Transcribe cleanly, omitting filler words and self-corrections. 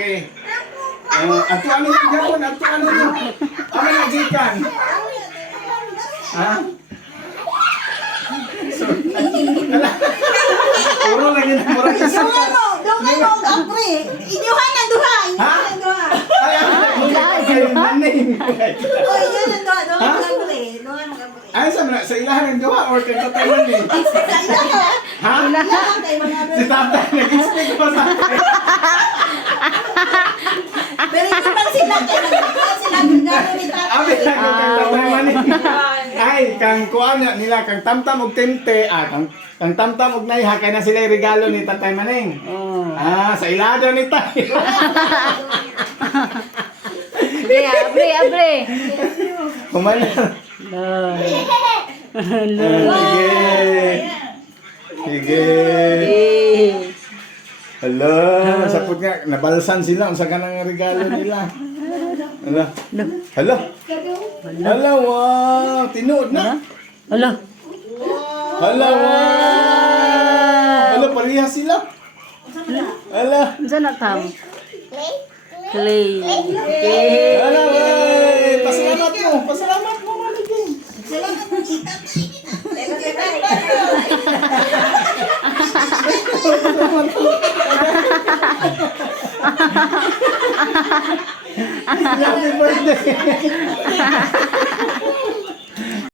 Okay. Ato ano yung Japon? Ato ano yung? Ano yung gikan? Ha? So, puro lagi na murag isa. Dungan mo, kapre. Inyuhan ang duha. Inyuhan ang duha. Ay, naning. O, inyuhan ang duha. Dungan mo, kapre. Dungan mo, kapre. Ay, sa ilahan ng duha or kay tatay man eh? Sa ila ka. Ha? Ilahan kay mga Si tatay, nag-speak pa sa akin. Pero hindi pa sila. Kaya nagkakaroon sila. Gano'n ni tatay. Abi, kay tatay man eh. Ay, kang kuan nila, kang tamtam og tinte, kang tamtam og naiha, kaya na sila yung regalo ni Tatay Maneng. Sa ilado ni Tay. Abre. Kumana. Sige. Hala, sapot nga, nabalsan sila, unsa ka nang regalo nila. Hala. Hala, wow, tinuod na. Hala. Hala, wow. Hala, pareha sila. Hala. Saan na tam? Clay.